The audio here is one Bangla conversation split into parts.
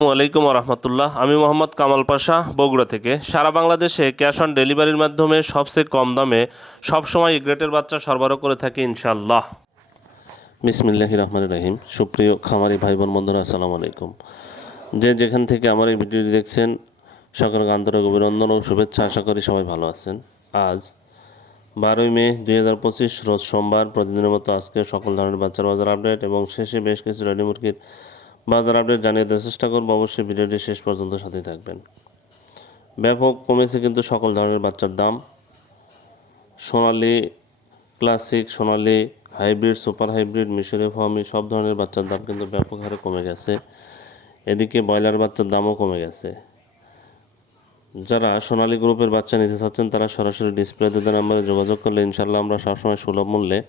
আসসালামু আলাইকুম রহমতুল্লাহ। আমি মোহাম্মদ কামাল পাশা, বগুড়া থেকে। সারা বাংলাদেশে ক্যাশ অন ডেলিভারির মাধ্যমে সবচেয়ে কম দামে সবসময় এ গ্রেটের বাচ্চা সরবরাহ করে থাকি ইনশাল্লাহ। বিসমিল্লাহির রহমানির রহিম। সুপ্রিয় খামারি ভাই বোন বন্ধুরা, আসসালামু আলাইকুম। যে যেখান থেকে আমার এই ভিডিওটি দেখছেন, সকলকে আন্তরিক অভিনন্দন ও শুভেচ্ছা। আশা করি সবাই ভালো আছেন। আজ 12ই মে 2025 রোজ সোমবার। প্রতিদিনের মতো আজকে সকল ধরনের বাচ্চার বাজার আপডেট এবং শেষে বেশ কিছু রেডি মুরগির বাজার আপডেট জানিয়ে দেওয়ার চেষ্টা করবো। অবশ্যই ভিডিওটি শেষ পর্যন্ত সাথেই থাকবেন। ব্যাপক কমেছে কিন্তু সকল ধরনের বাচ্চার দাম। সোনালি ক্লাসিক, সোনালি হাইব্রিড, সুপার হাইব্রিড, মিশরীয় ফার্মি সব ধরনের বাচ্চার দাম কিন্তু ব্যাপক হারে কমে গেছে। এদিকে ব্রয়লার বাচ্চার দামও কমে গেছে। যারা সোনালি গ্রুপের বাচ্চা নিতে চাচ্ছেন তারা সরাসরি ডিসপ্লেতে দেওয়া নাম্বারে যোগাযোগ করলে ইনশাল্লাহ আমরা সবসময় সুলভ মূল্যে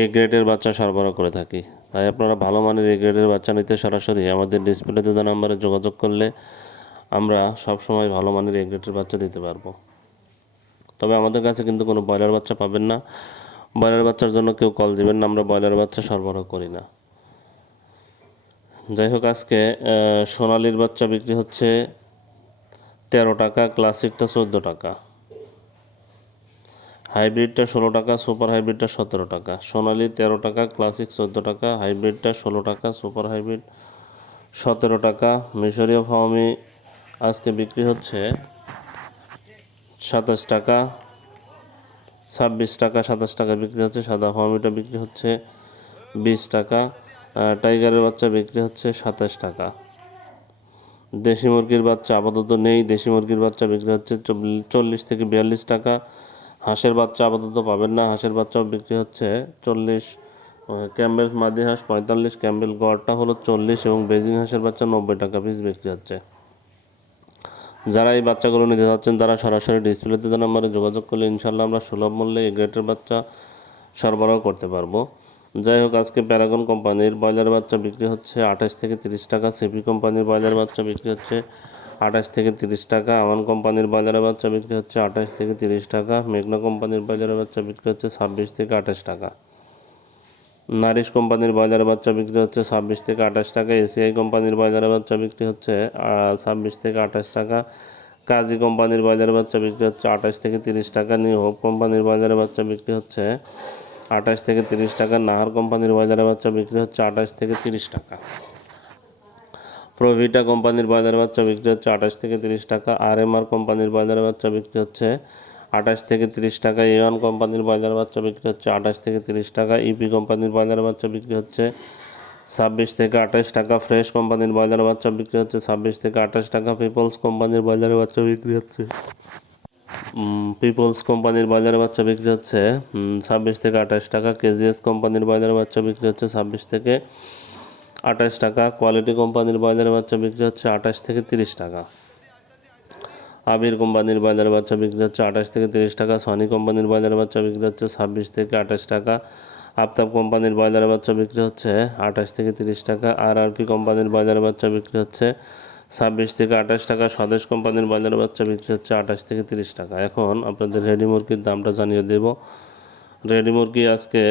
এ গ্রেডের বাচ্চা সরবরাহ করে থাকি। তাই আপনারা ভালো মানের এ গ্রেডের বাচ্চা নিতে সরাসরি আমাদের ডিসপ্লেতে দেওয়া নাম্বারে যোগাযোগ করলে আমরা সবসময় ভালো মানের এ গ্রেডের বাচ্চা দিতে পারবো। তবে আমাদের কাছে কিন্তু কোনো ব্রয়লার বাচ্চা পাবেন না। ব্রয়লার বাচ্চার জন্য কেউ কল দিবেন না, আমরা ব্রয়লার বাচ্চা সরবরাহ করি না। যাই হোক, আজকে সোনালির বাচ্চা বিক্রি হচ্ছে 13 টাকা, ক্লাসিকটা 14 টাকা, হাইব্রিডটা 16 টাকা, সুপার হাইব্রিডটা 17 টাকা। সোনালি 13 টাকা, ক্লাসিক 14 টাকা, হাইব্রিডটা 16 টাকা, সুপার হাইব্রিড 17 টাকা। মিশরীয় ফার্মি আজকে বিক্রি হচ্ছে 27 টাকা, 26 টাকা, 27 টাকা বিক্রি হচ্ছে। সাদা ফার্মিটা বিক্রি হচ্ছে 20 টাকা। টাইগারের বাচ্চা বিক্রি হচ্ছে 27 টাকা। দেশি মুরগির বাচ্চা আপাতত নেই। দেশি মুরগির বাচ্চা বিক্রি হচ্ছে 40 থেকে 42 টাকা। হাঁসের বাচ্চা আপাতত পাবেন না। হাঁসের বাচ্চাও বিক্রি হচ্ছে 40। ক্যাম্বেল মাদি হাঁস 45, ক্যাম্বেল গড়টা হলো 40 এবং বেজিং হাঁসের বাচ্চা 90 টাকা পিস বিক্রি হচ্ছে। যারা এই বাচ্চাগুলো নিতে চাচ্ছেন তারা সরাসরি ডিসপ্লেতে দেওয়া নম্বরে যোগাযোগ করলে ইনশাল্লাহ আমরা সুলভ মূল্যে এই গ্রেটের বাচ্চা সরবরাহ করতে পারবো। যাই হোক, আজকে প্যারাগন কোম্পানির ব্রয়লার বাচ্চা বিক্রি হচ্ছে 28 থেকে 30 টাকা। সিপি কোম্পানির ব্রয়লার বাচ্চা বিক্রি হচ্ছে 28 থেকে 30 টাকা। আমান কোম্পানির ব্রয়লার বাচ্চা বিক্রি হচ্ছে 28 থেকে 30 টাকা। মেঘনা কোম্পানির ব্রয়লার বাচ্চা বিক্রি হচ্ছে 26 থেকে 28 টাকা। নারিশ কোম্পানির ব্রয়লার বাচ্চা বিক্রি হচ্ছে 26 থেকে 28 টাকা। এসিআই কোম্পানির ব্রয়লার বাচ্চা বিক্রি হচ্ছে 26 থেকে 28 টাকা। কাজী কোম্পানির ব্রয়লার বাচ্চা বিক্রি হচ্ছে 28 থেকে 30 টাকা। নিউ হোপ কোম্পানির ব্রয়লার বাচ্চা বিক্রি হচ্ছে 28 থেকে 30 টাকা। নাহার কোম্পানির ব্রয়লার বাচ্চা বিক্রি হচ্ছে 28 থেকে 30 টাকা। প্রভিটা কোম্পানির ব্রয়লার বাচ্চা বিক্রি হচ্ছে 28 থেকে 30 টাকা। আরএমআর কোম্পানির ব্রয়লার বাচ্চা বিক্রি হচ্ছে 28 থেকে 30 টাকা। এওয়ান কোম্পানির ব্রয়লার বাচ্চা বিক্রি হচ্ছে 28 থেকে 30 টাকা। ইপি কোম্পানির ব্রয়লার বাচ্চা বিক্রি হচ্ছে 26 থেকে 28 টাকা। ফ্রেশ কোম্পানির ব্রয়লার বাচ্চা বিক্রি হচ্ছে 26 থেকে 28 টাকা। পিপলস কোম্পানির ব্রয়লার বাচ্চা বিক্রি হচ্ছে পিপলস কোম্পানির ব্রয়লার বাচ্চা বিক্রি হচ্ছে 26 থেকে 28 টাকা। কেজিএস কোম্পানির ব্রয়লার বাচ্চা বিক্রি হচ্ছে 26 থেকে 28 টাকা। কোয়ালিটি কোম্পানির ব্রয়লার বাচ্চা বিক্রি হচ্ছে 28 থেকে 30 টাকা। আবির কোম্পানির ব্রয়লার বাচ্চা বিক্রি হচ্ছে 28 থেকে 30 টাকা। সনি কোম্পানির ব্রয়লার বাচ্চা বিক্রি হচ্ছে 26 থেকে 28 টাকা। আফতাব কোম্পানির ব্রয়লার বাচ্চা বিক্রি হচ্ছে 28 থেকে 30 টাকা। আরআরপি কোম্পানির ব্রয়লার বাচ্চা বিক্রি হচ্ছে 26 থেকে 28 টাকা। স্বদেশ কোম্পানির ব্রয়লার বাচ্চা বিক্রি হচ্ছে 28 থেকে 30 টাকা। এখন আপনাদের রেডি মুরগির দামটা জানিয়ে দেব। রেডি মুরগি আজকে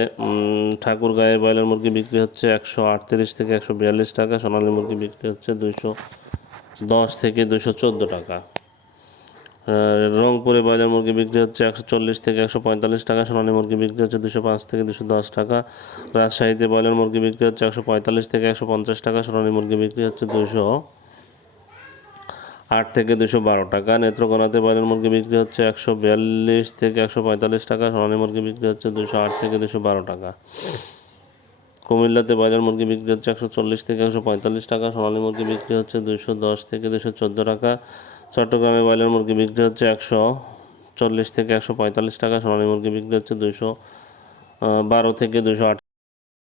ঠাকুরগাঁয়ে ব্রয়লার মুরগি বিক্রি হচ্ছে 138 থেকে 142 টাকা। সোনালী মুরগি বিক্রি হচ্ছে 210 থেকে 214 টাকা। রংপুরে ব্রয়লার মুরগি বিক্রি হচ্ছে 140 থেকে 145 টাকা। সোনালী মুরগি বিক্রি হচ্ছে 205 থেকে 210 টাকা। রাজশাহীতে ব্রয়লার মুরগি বিক্রি হচ্ছে 145 থেকে 150 টাকা। সোনালী মুরগি বিক্রি হচ্ছে 208 থেকে 212 টাকা। নেত্রকোনাতে ব্রয়লার মুরগি বিক্রি হচ্ছে 142 থেকে 145 টাকা। সোনালী মুরগি বিক্রি হচ্ছে 208 থেকে 212 টাকা। কুমিল্লাতে ব্রয়লার মুরগি বিক্রি হচ্ছে 140 থেকে 145 টাকা। সোনালী মুরগি বিক্রি হচ্ছে 210 থেকে 214 টাকা। চট্টগ্রামে ব্রয়লার মুরগি বিক্রি হচ্ছে 140 থেকে 145 টাকা। সোনালী মুরগি বিক্রি হচ্ছে 212 থেকে 208